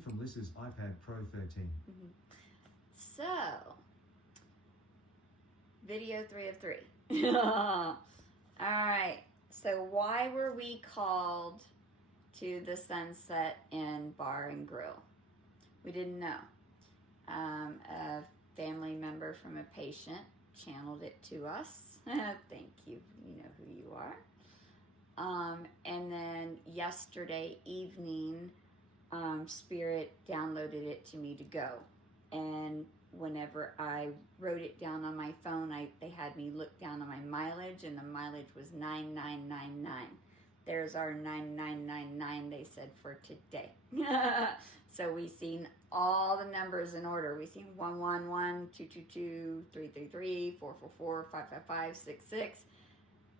from Liz's iPad Pro 13. So, video 3 of 3. All right. So why were we called to the Sunset Inn Bar and Grill? We didn't know. A family member from a patient channeled it to us. Thank you. You know who you are. And then yesterday evening, Spirit downloaded it to me to go. And whenever I wrote it down on my phone, they had me look down on my mileage, and the mileage was 9999. There's our 9999, they said, for today. So we seen all the numbers in order. We seen 111, 222, 333, 444, 555, 66,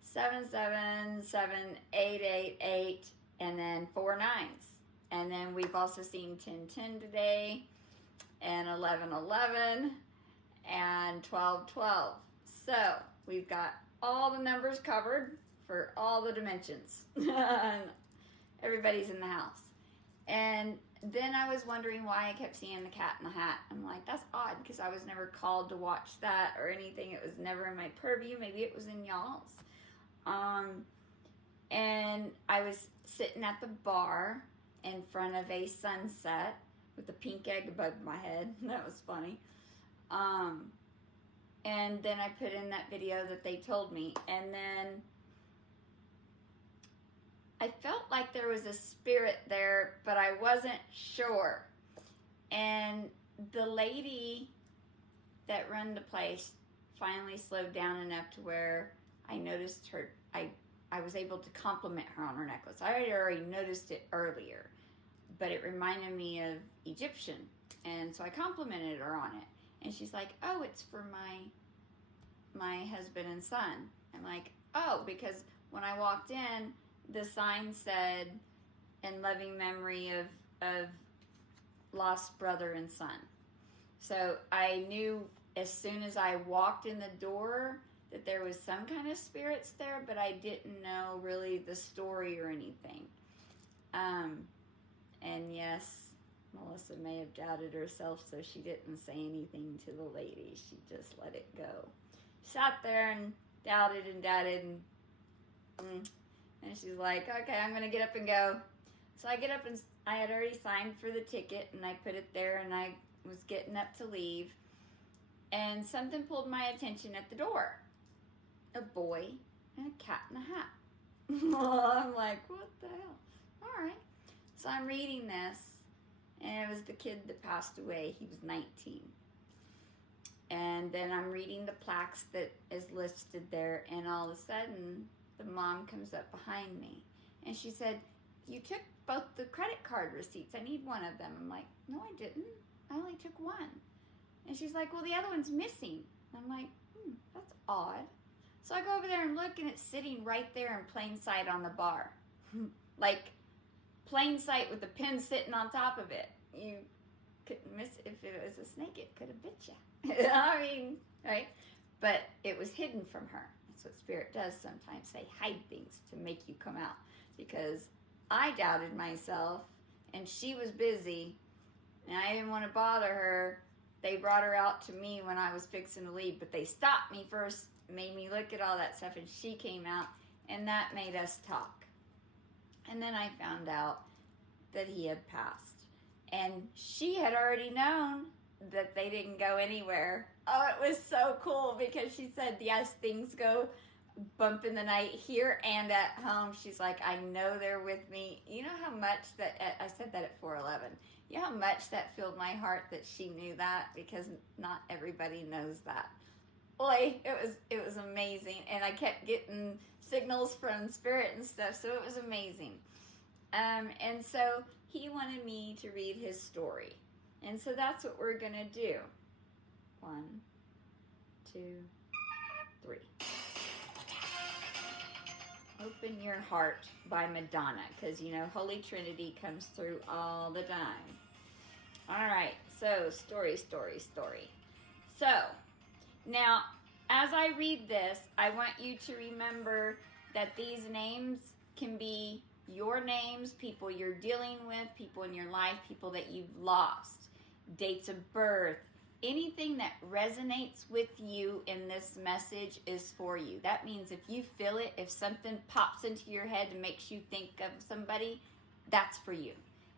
777, 888, and then 4 nines. And then we've also seen 1010 today, and 1111, and 1212. So we've got all the numbers covered for all the dimensions. Everybody's in the house. And then I was wondering why I kept seeing the Cat in the Hat. I'm like, that's odd, because I was never called to watch that or anything. It was never in my purview. Maybe it was in y'all's. And I was sitting at the bar in front of a sunset with a pink egg above my head. That was funny. And then I put in that video that they told me. And then I felt like there was a spirit there, but I wasn't sure. And the lady that ran the place finally slowed down enough to where I noticed her. I was able to compliment her on her necklace. I had already noticed it earlier, but it reminded me of Egyptian. And so I complimented her on it. And she's like, oh, it's for my husband and son. I'm like, oh, because when I walked in, the sign said, in loving memory of lost brother and son. So I knew as soon as I walked in the door that there was some kind of spirits there, but I didn't know really the story or anything. And yes, Melissa may have doubted herself, so she didn't say anything to the lady. She just let it go. Sat there and doubted, and she's like, okay, I'm going to get up and go. So I get up, and I had already signed for the ticket, and I put it there, and I was getting up to leave. And something pulled my attention at the door. A boy and a cat in a hat. I'm like, what the hell? All right. So I'm reading this, and it was the kid that passed away. He was 19. And then I'm reading the plaques that is listed there, and all of a sudden, the mom comes up behind me, and she said, you took both the credit card receipts. I need one of them. I'm like, no, I didn't. I only took one. And she's like, well, the other one's missing. I'm like, that's odd. So I go over there and look, and it's sitting right there in plain sight on the bar. Like, plain sight with the pin sitting on top of it. You couldn't miss it. If it was a snake, it could have bit you. I mean, right? But it was hidden from her. That's what Spirit does sometimes. They hide things to make you come out. Because I doubted myself, and she was busy, and I didn't want to bother her. They brought her out to me when I was fixing to leave, but they stopped me first, made me look at all that stuff, and she came out, and that made us talk. And then I found out that he had passed. And she had already known that they didn't go anywhere. Oh, it was so cool, because she said, yes, things go bump in the night here and at home. She's like, I know they're with me. You know how much that, I said that at 411. You know how much that filled my heart that she knew that, because not everybody knows that. Boy, it was amazing. And I kept getting signals from Spirit and stuff, so it was amazing. And so he wanted me to read his story. And so that's what we're going to do. 1, 2, 3. Open Your Heart by Madonna, because, you know, Holy Trinity comes through all the time. All right, so story. So, now, as I read this, I want you to remember that these names can be your names, people you're dealing with, people in your life, people that you've lost, dates of birth, anything that resonates with you in this message is for you. That means if you feel it, if something pops into your head and makes you think of somebody, that's for you.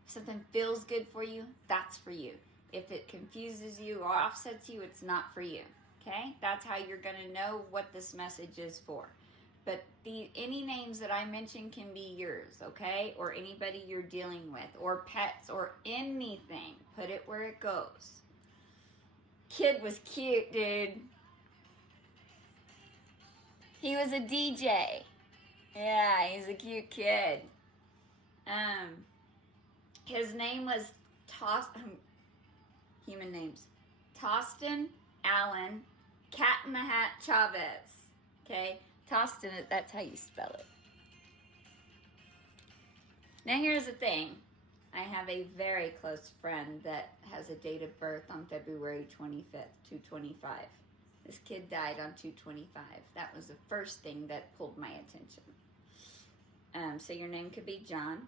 If something feels good for you, that's for you. If it confuses you or offsets you, it's not for you. Okay? That's how you're going to know what this message is for. But any names that I mentioned can be yours, okay? Or anybody you're dealing with, or pets, or anything. Put it where it goes. Kid was cute, dude. He was a DJ. Yeah, he's a cute kid. His name was human names. Tostin Allen Cat in the Hat Chavez. Okay? Tostin, that's how you spell it. Now here's the thing. I have a very close friend that has a date of birth on February 25th, 225. This kid died on 225. That was the first thing that pulled my attention. So your name could be John.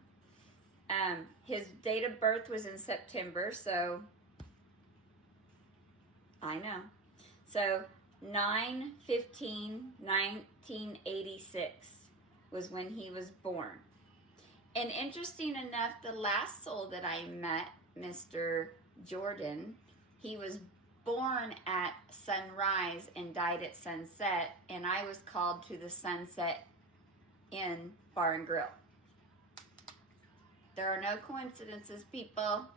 His date of birth was in September, so I know. So 9/15/1986 was when he was born. And interesting enough, the last soul that I met, Mr. Jordan, he was born at sunrise and died at sunset, and I was called to the Sunset Inn Bar and Grill. There are no coincidences, people.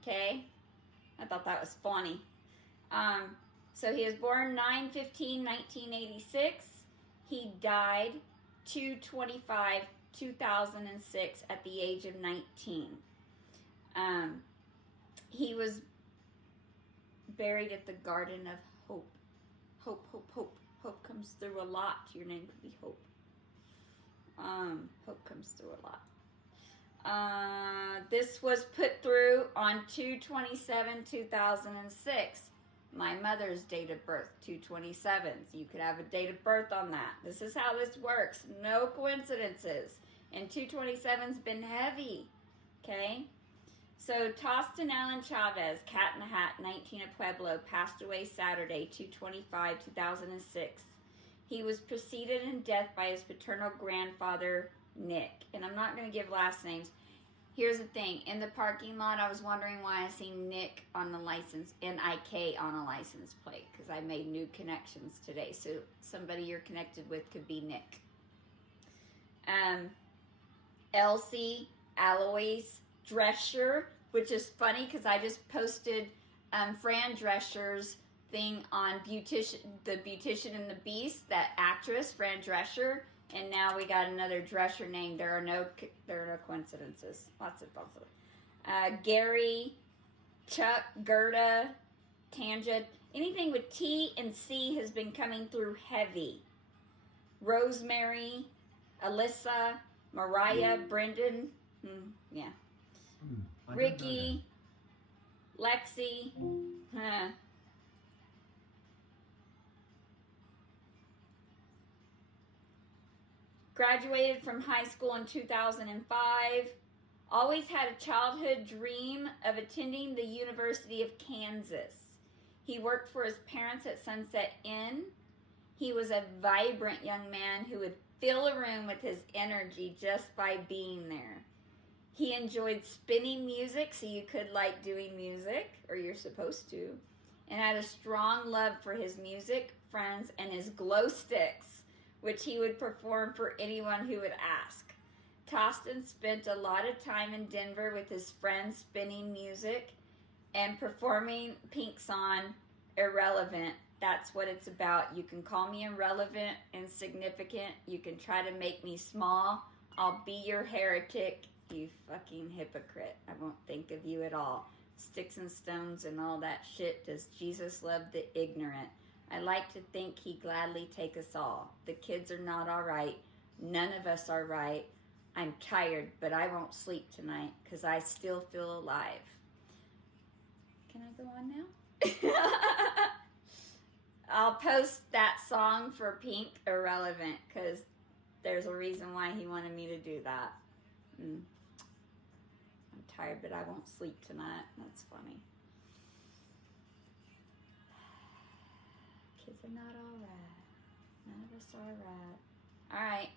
Okay? I thought that was funny. So he was born 9/15/1986. He died 2/25/2006 at the age of 19. He was buried at the Garden of Hope. Hope, hope, hope. Hope comes through a lot. Your name could be Hope. Hope comes through a lot. This was put through on 2/27/2006. My mother's date of birth, 2/27. So you could have a date of birth on that. This is how this works. No coincidences. And 2/27's been heavy. Okay? So Tostin Allen Chavez, Cat in the Hat, 19 of Pueblo, passed away Saturday, 2/25/2006. He was preceded in death by his paternal grandfather, Nick. And I'm not going to give last names. Here's the thing. In the parking lot, I was wondering why I seen Nick on the license, N-I-K on a license plate, because I made new connections today. So somebody you're connected with could be Nick. Elsie Alois Drescher, which is funny because I just posted Fran Drescher's thing on the Beautician and the Beast, that actress, Fran Drescher. And now we got another Drescher name. There are no coincidences. Lots of Gary, Chuck, Gerda, Tanja. Anything with T and C has been coming through heavy. Rosemary, Alyssa, Mariah, Brendan. Yeah. Ricky, Lexi. Graduated from high school in 2005. Always had a childhood dream of attending the University of Kansas. He worked for his parents at Sunset Inn. He was a vibrant young man who would fill a room with his energy just by being there. He enjoyed spinning music, so you could like doing music, or you're supposed to, and had a strong love for his music, friends, and his glow sticks, which he would perform for anyone who would ask. Tostin spent a lot of time in Denver with his friends spinning music and performing Pink song, Irrelevant. That's what it's about. You can call me irrelevant, insignificant. You can try to make me small. I'll be your heretic, you fucking hypocrite. I won't think of you at all. Sticks and stones and all that shit. Does Jesus love the ignorant? I like to think he'd gladly take us all. The kids are not all right. None of us are right. I'm tired, but I won't sleep tonight because I still feel alive. Can I go on now? I'll post that song for Pink, Irrelevant, because there's a reason why he wanted me to do that. and I'm tired, but I won't sleep tonight. That's funny. Kids are not all right. None of us are right. All right.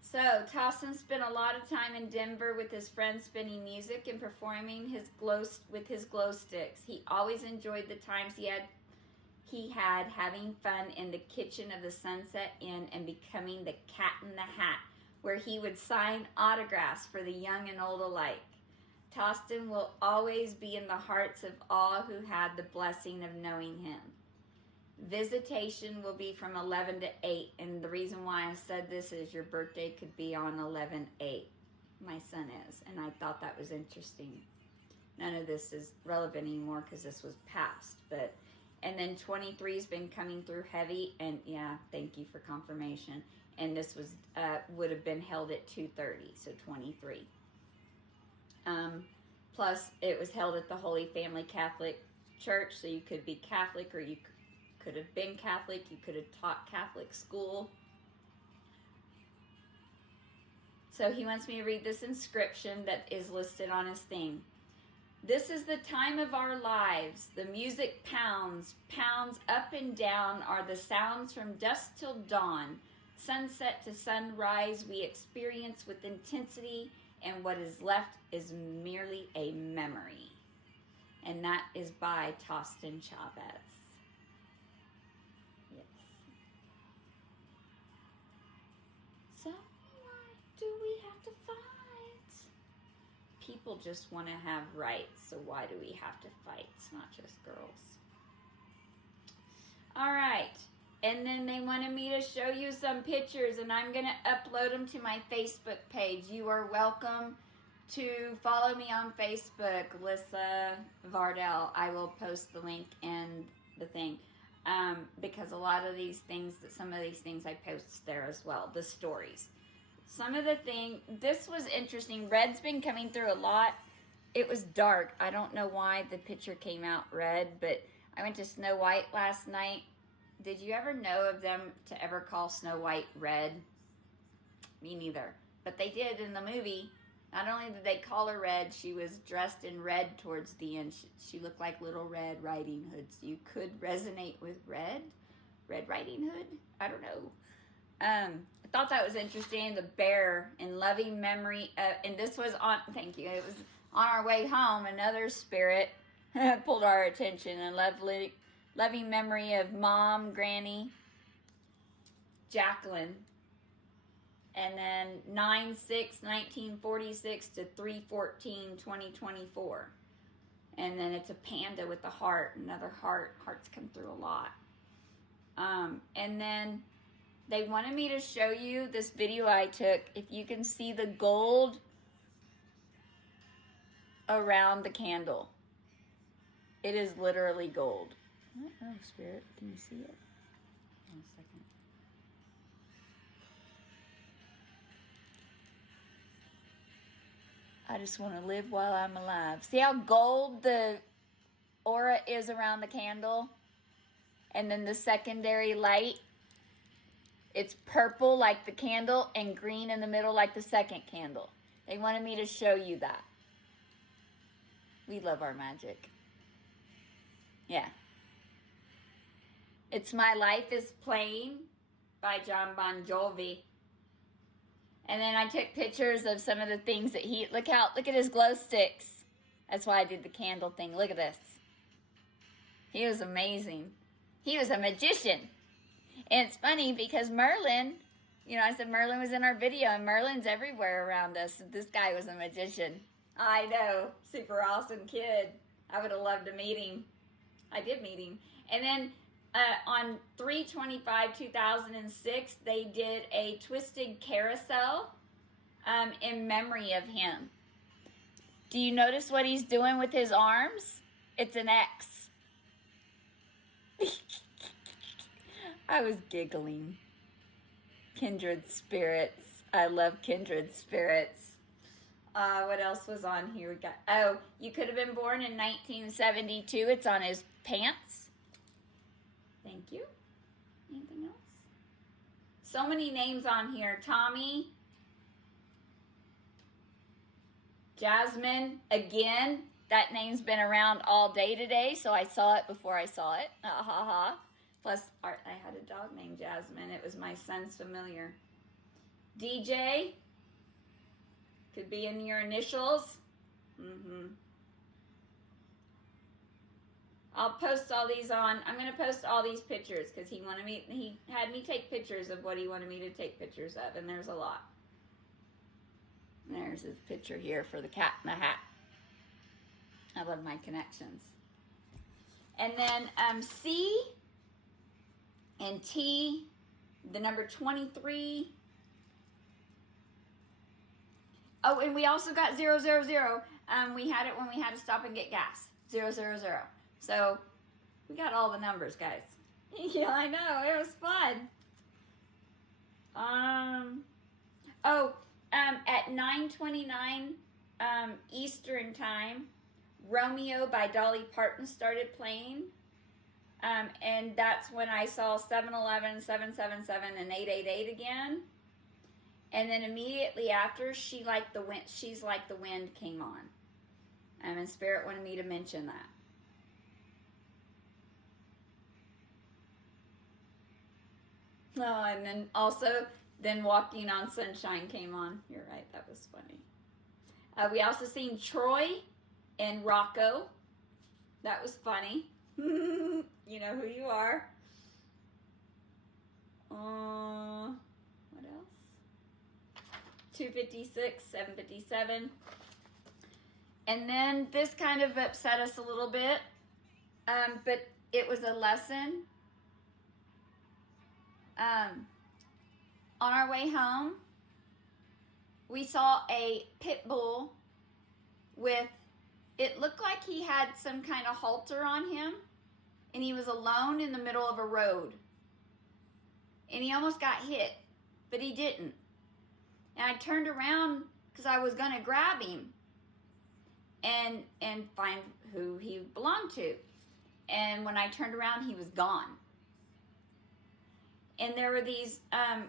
So, Tossin spent a lot of time in Denver with his friends spinning music and performing with his glow sticks. He always enjoyed the times he had having fun in the kitchen of the Sunset Inn and becoming the Cat in the Hat, where he would sign autographs for the young and old alike. Tostin will always be in the hearts of all who had the blessing of knowing him. Visitation will be from 11 to 8, and the reason why I said this is your birthday could be on 11/8. My son is, and I thought that was interesting. None of this is relevant anymore because this was past, but and then 23 has been coming through heavy, and yeah, thank you for confirmation. And this was would have been held at 2:30, so 23. Plus, it was held at the Holy Family Catholic Church, so you could be Catholic or you could have been Catholic. You could have taught Catholic school. So he wants me to read this inscription that is listed on his thing. This is the time of our lives. The music pounds up and down are the sounds from dusk till dawn. Sunset to sunrise we experience with intensity, and what is left is merely a memory. And that is by Tostin Chavez. Yes. So why do we have to fight? People just want to have rights, so why do we have to fight? It's not just girls. All right. And then they wanted me to show you some pictures, and I'm going to upload them to my Facebook page. You are welcome to follow me on Facebook, Lissa Vardell. I will post the link and the thing, because a lot of these things, some of these things I post there as well, the stories. Some of the this was interesting. Red's been coming through a lot. It was dark. I don't know why the picture came out red, but I went to Snow White last night. Did you ever know of them to ever call Snow White red? Me neither. But they did in the movie. Not only did they call her red, she was dressed in red towards the end. She looked like Little Red Riding Hood. So you could resonate with Red Riding Hood? I don't know. I thought that was interesting. The bear in loving memory. And this was on, thank you. It was on our way home. Another spirit pulled our attention. And loving memory of Mom, Granny, Jacqueline. And then 9/6/1946 to 3/14/2024. And then it's a panda with a heart. Another heart. Hearts come through a lot. And then they wanted me to show you this video I took. If you can see the gold around the candle. It is literally gold. Oh, Spirit, can you see it? One second. I just want to live while I'm alive. See how gold the aura is around the candle? And then the secondary light, it's purple like the candle and green in the middle like the second candle. They wanted me to show you that. We love our magic. Yeah. It's My Life is Plain by John Bon Jovi. And then I took pictures of some of the things that look at his glow sticks. That's why I did the candle thing. Look at this. He was amazing. He was a magician. And it's funny because Merlin, I said Merlin was in our video, and Merlin's everywhere around us. This guy was a magician. I know. Super awesome kid. I would have loved to meet him. I did meet him. And then on 3/25/2006, they did a twisted carousel in memory of him. Do you notice what he's doing with his arms? It's an X. I was giggling. Kindred spirits. I love kindred spirits. What else was on here? We got, you could have been born in 1972. It's on his pants. Thank you. Anything else? So many names on here. Tommy. Jasmine, again, that name's been around all day today, so I saw it before I saw it. Ha ha ha. Plus, I had a dog named Jasmine. It was my son's familiar. DJ, could be in your initials. I'll post all these on. I'm going to post all these pictures because he had me take pictures of what he wanted me to take pictures of, and there's a lot. There's his picture here for the cat in the hat. I love my connections. And then C and T, the number 23. Oh, and we also got 000. We had it when we had to stop and get gas. 000. So we got all the numbers, guys. Yeah, I know. It was fun. At 9:29 Eastern time, Romeo by Dolly Parton started playing. And that's when I saw 711, 777, and 888 again. And then immediately after, She's Like the Wind came on. And Spirit wanted me to mention that. Oh, and then also, Walking on Sunshine came on. You're right, that was funny. We also seen Troy and Rocco. That was funny. You know who you are. What else? 256, 757. And then this kind of upset us a little bit. But it was a lesson. On our way home, we saw a pit bull with, it looked like he had some kind of halter on him, and he was alone in the middle of a road. And he almost got hit, but he didn't. And I turned around because I was going to grab him and find who he belonged to. And when I turned around, he was gone. And there were these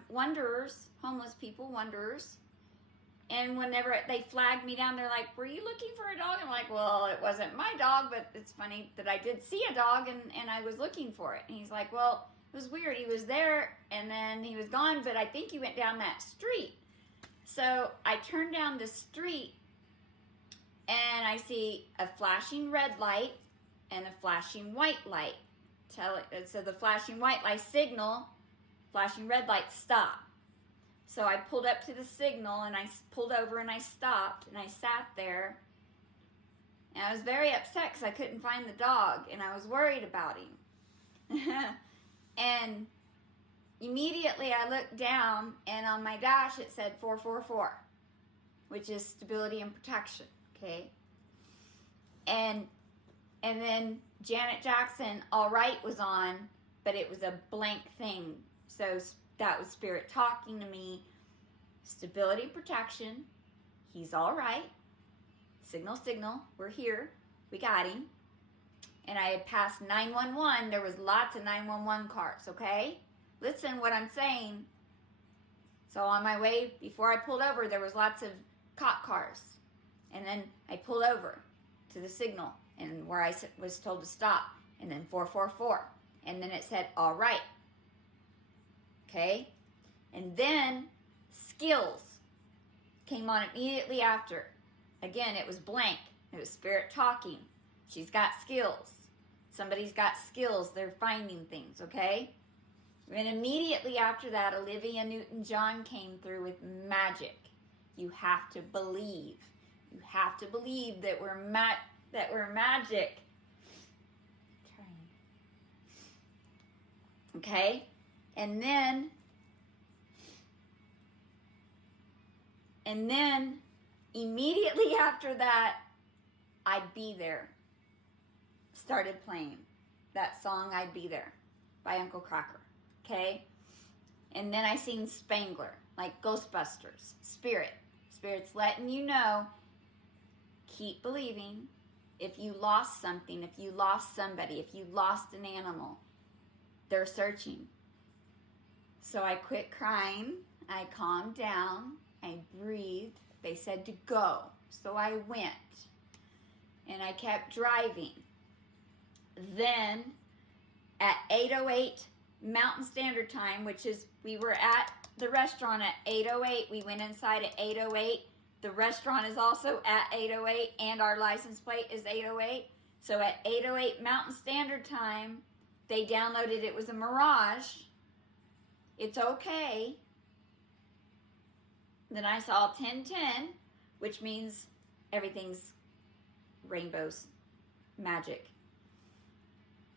wanderers, homeless people, wanderers. And whenever they flagged me down, they're like, were you looking for a dog? I'm like, well, it wasn't my dog, but it's funny that I did see a dog and I was looking for it. And he's like, well, it was weird. He was there and then he was gone, but I think he went down that street. So I turned down the street and I see a flashing red light and a flashing white light. So the flashing white light signal, flashing red light, stop. So I pulled up to the signal and I pulled over and I stopped and I sat there. And I was very upset because I couldn't find the dog and I was worried about him. And immediately I looked down and on my dash it said 444, which is stability and protection, okay? And then Janet Jackson, All Right, was on, but it was a blank thing. So that was Spirit talking to me. Stability, protection. He's all right. Signal, signal. We're here. We got him. And I had passed 911. There was lots of 911 cars, okay? Listen what I'm saying. So on my way, before I pulled over, there was lots of cop cars. And then I pulled over to the signal and where I was told to stop. And then 444. And then it said, all right. Okay, and then Skills came on immediately after. Again, it was blank. It was Spirit talking. She's got skills. Somebody's got skills. They're finding things, okay? And immediately after that, Olivia Newton-John came through with Magic. You have to believe. You have to believe that we're magic. Okay? And then immediately after that, I'd Be There started playing. That song, I'd Be There, by Uncle Crocker. Okay? And then I seen Spangler, like Ghostbusters. Spirit's letting you know, keep believing. If you lost something, if you lost somebody, if you lost an animal, they're searching. So I quit crying, I calmed down, I breathed. They said to go. So I went. And I kept driving. Then at 8:08 Mountain Standard Time, which is, we were at the restaurant at 8:08. We went inside at 8:08. The restaurant is also at 8:08, and our license plate is 8:08. So at 8:08 Mountain Standard Time, they downloaded it was a mirage. It's okay. Then I saw 10:10, which means everything's rainbows, magic.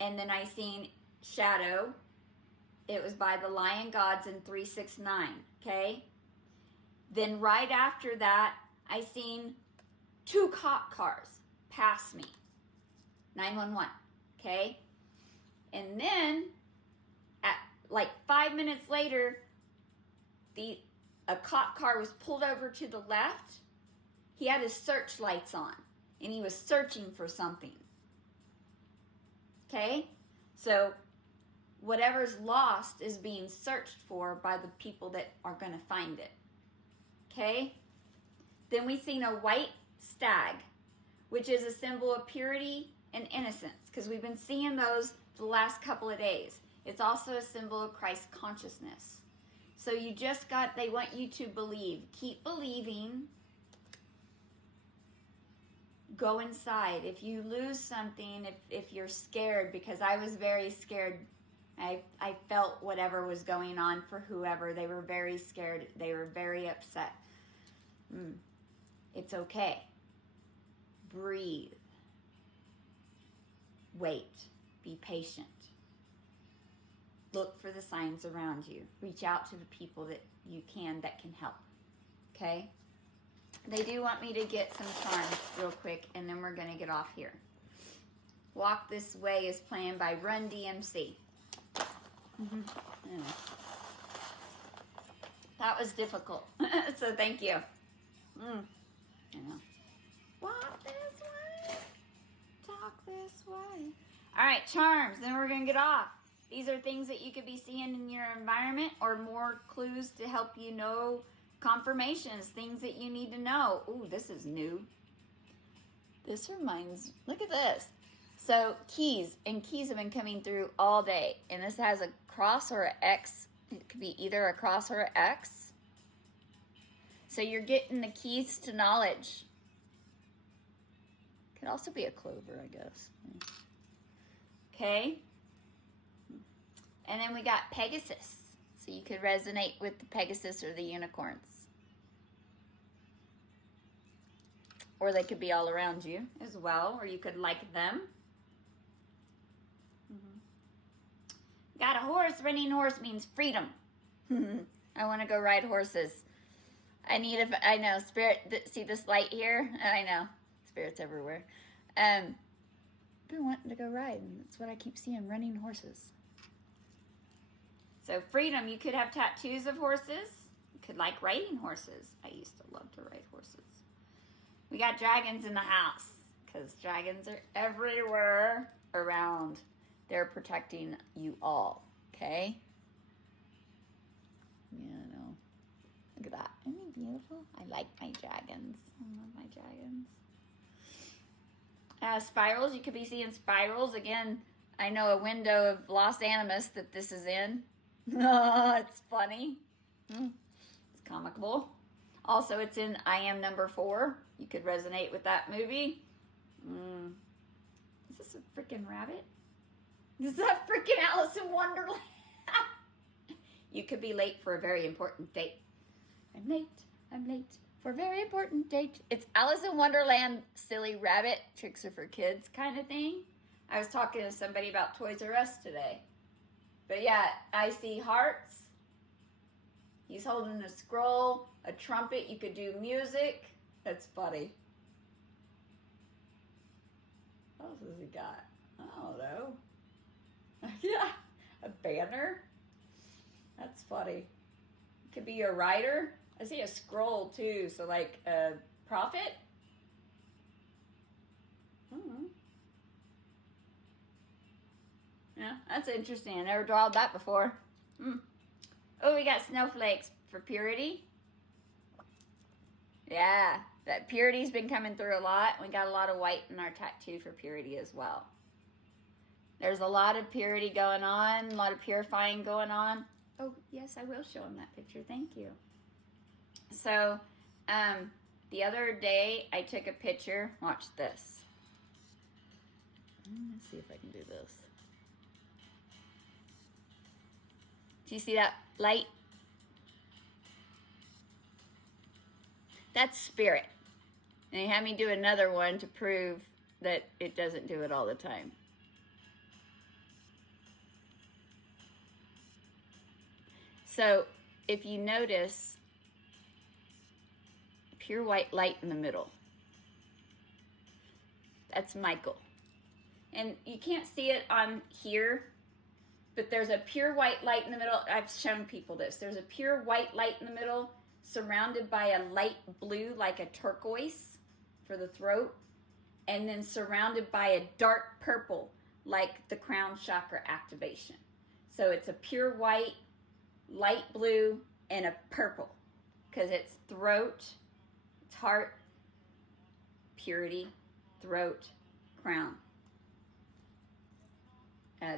And then I seen shadow. It was by the Lion Gods in 369, okay? Then right after that, I seen 2 cop cars pass me. 911, okay? And then, at like 5 minutes later, a cop car was pulled over to the left. He had his searchlights on, and he was searching for something. Okay? So, whatever's lost is being searched for by the people that are going to find it. Okay? Then we seen a white stag, which is a symbol of purity and innocence, because we've been seeing those the last couple of days. It's also a symbol of Christ consciousness. So they want you to believe. Keep believing. Go inside. If you lose something, if you're scared, because I was very scared. I felt whatever was going on for whoever. They were very scared. They were very upset. It's okay. Breathe. Wait. Be patient. Look for the signs around you. Reach out to the people that can help. Okay? They do want me to get some charms real quick, and then we're going to get off here. Walk This Way is playing by Run DMC. That was difficult. So thank you. Walk this way. Talk this way. All right, charms. Then we're going to get off. These are things that you could be seeing in your environment, or more clues to help you know, confirmations, things that you need to know. Ooh, this is new. This reminds, look at this. So keys have been coming through all day. And this has a cross or an X. It could be either a cross or an X. So you're getting the keys to knowledge. Could also be a clover, I guess. Okay. And then we got Pegasus. So you could resonate with the Pegasus or the unicorns. Or they could be all around you as well, or you could like them. Got a horse. Running horse means freedom. I want to go ride horses. I know, Spirit, see this light here? I know, Spirit's everywhere. I've been wanting to go ride, and that's what I keep seeing, running horses. So freedom, you could have tattoos of horses. You could like riding horses. I used to love to ride horses. We got dragons in the house, because dragons are everywhere around. They're protecting you all, okay? Yeah, I know. Look at that. Isn't it beautiful? I like my dragons. I love my dragons. Spirals. You could be seeing spirals. Again, I know a window of Los Animus that this is in. It's funny. It's comical. Also, it's in I Am Number 4. You could resonate with that movie. Is this a freaking rabbit? Is that freaking Alice in Wonderland? You could be late for a very important date. I'm late for a very important date. It's Alice in Wonderland, silly rabbit, tricks are for kids kind of thing. I was talking to somebody about Toys R Us today. But yeah, I see hearts. He's holding a scroll, a trumpet. You could do music. That's funny. What else has he got? I don't know. Yeah, a banner. That's funny. Could be a writer. I see a scroll too. So like a prophet. Yeah, that's interesting. I never drawed that before. Oh, we got snowflakes for purity. Yeah, That purity's been coming through a lot. We got a lot of white in our tattoo for purity as well. There's a lot of purity going on, a lot of purifying going on. Oh, yes, I will show them that picture. Thank you. So, the other day, I took a picture. Watch this. Let's see if I can do this. Do you see that light? That's spirit. And they had me do another one to prove that it doesn't do it all the time. So, if you notice, pure white light in the middle. That's Michael. And you can't see it on here, but there's a pure white light in the middle. I've shown people this. There's a pure white light in the middle, surrounded by a light blue, like a turquoise for the throat, and then surrounded by a dark purple, like the crown chakra activation. So it's a pure white, light blue, and a purple, because it's throat, it's heart, purity, throat, crown.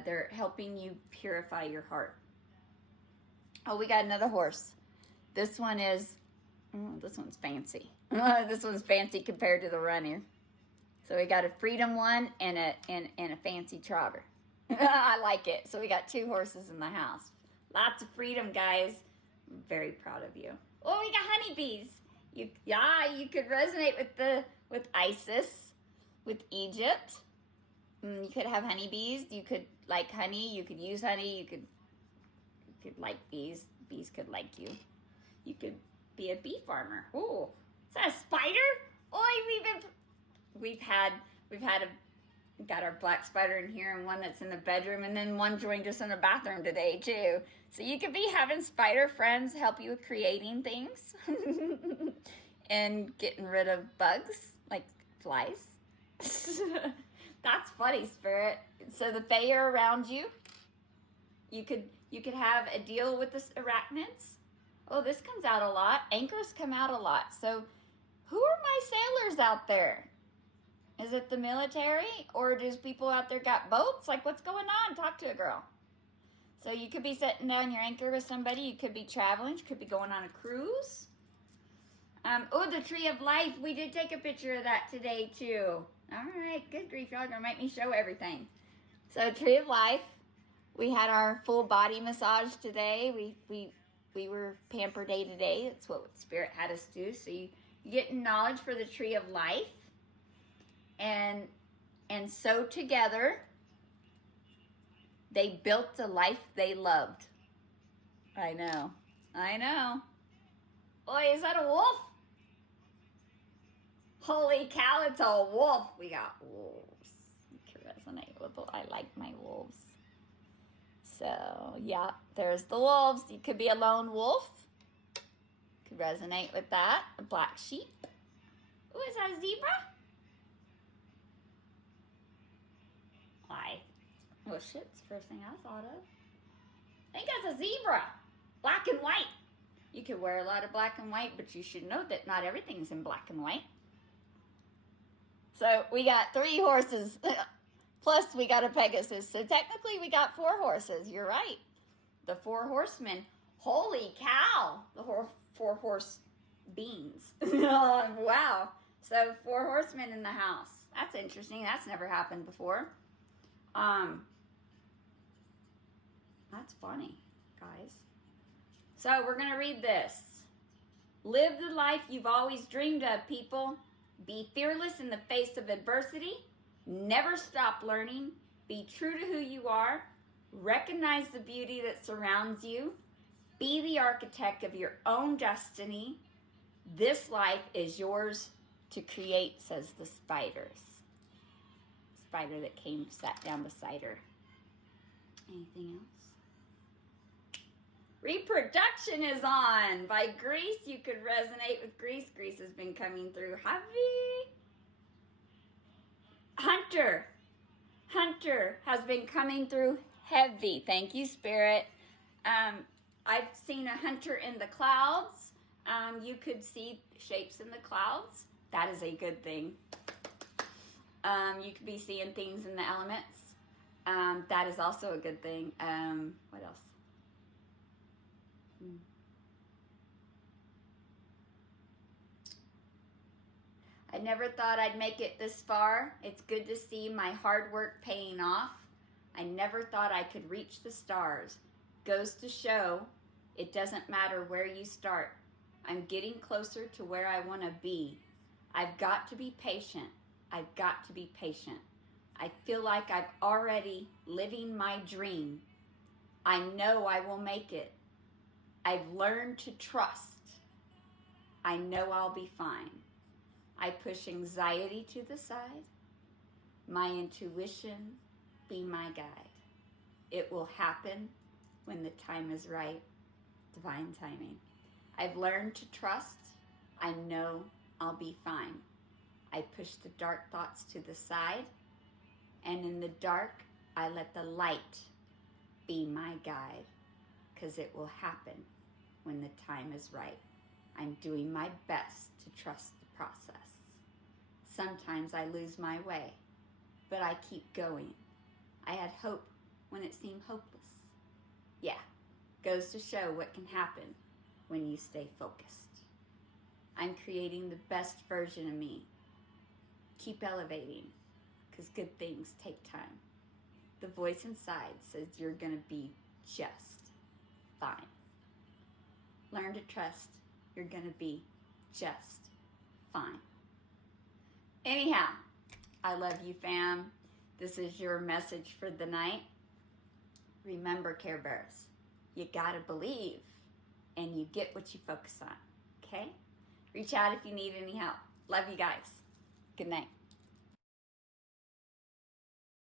They're helping you purify your heart. Oh, we got another horse. This one is, this one's fancy. This one's fancy compared to the runner. So we got a freedom one and a fancy trotter. I like it. So we got 2 horses in the house. Lots of freedom, guys. I'm very proud of you. Oh, we got honeybees. You could resonate with Isis, with Egypt. You could have honeybees. You could like honey. You could use honey. You could like bees. Bees could like you. You could be a bee farmer. Oh, is that a spider? Oh, we've got our black spider in here, and one that's in the bedroom, and then one joined us in the bathroom today too. So you could be having spider friends help you with creating things and getting rid of bugs like flies. That's funny, Spirit. So the fae are around you. You could have a deal with the arachnids. Oh, this comes out a lot. Anchors come out a lot. So who are my sailors out there? Is it the military, or does people out there got boats? Like, what's going on? Talk to a girl. So you could be setting down your anchor with somebody. You could be traveling. You could be going on a cruise. Oh, the tree of life. We did take a picture of that today, too. All right, good grief. Y'all gonna make me show everything. So, tree of life. We had our full body massage today. We were pamper day to day. That's what Spirit had us do. So you get knowledge for the tree of life. And so together, they built the life they loved. I know. Boy, is that a wolf? Holy cow, it's a wolf. We got wolves. You can resonate with them. I like my wolves. So, yeah, there's the wolves. You could be a lone wolf. Could resonate with that. A black sheep. Ooh, is that a zebra? Oh shit, it's the first thing I thought of. I think that's a zebra. Black and white. You could wear a lot of black and white, but you should know that not everything's in black and white. So we got 3 horses, plus we got a Pegasus. So technically we got 4 horses. You're right. The 4 horsemen. Holy cow. The 4 horse beans. Wow. So 4 horsemen in the house. That's interesting. That's never happened before. That's funny, guys. So we're going to read this. Live the life you've always dreamed of, people. Be fearless in the face of adversity. Never stop learning. Be true to who you are. Recognize the beauty that surrounds you. Be the architect of your own destiny. This life is yours to create, says the spiders. Spider that sat down beside her. Anything else? Reproduction is on by Grease. You could resonate with Grease. Grease has been coming through heavy. Hunter has been coming through heavy. Thank you, Spirit. I've seen a hunter in the clouds. You could see shapes in the clouds. That is a good thing. You could be seeing things in the elements. That is also a good thing. What else? I never thought I'd make it this far. It's good to see my hard work paying off. I never thought I could reach the stars. Goes to show, it doesn't matter where you start. I'm getting closer to where I want to be. I've got to be patient. I've got to be patient. I feel like I'm already living my dream. I know I will make it. I've learned to trust. I know I'll be fine. I push anxiety to the side. My intuition be my guide. It will happen when the time is right. Divine timing. I've learned to trust. I know I'll be fine. I push the dark thoughts to the side, and in the dark, I let the light be my guide, because it will happen when the time is right. I'm doing my best to trust the process. Sometimes I lose my way, but I keep going. I had hope when it seemed hopeless. Yeah, goes to show what can happen when you stay focused. I'm creating the best version of me. Keep elevating, because good things take time. The voice inside says you're going to be just fine. Learn to trust. You're going to be just fine. Anyhow, I love you, fam. This is your message for the night. Remember, Care Bears, you got to believe, and you get what you focus on, okay? Reach out if you need any help. Love you guys. Good night.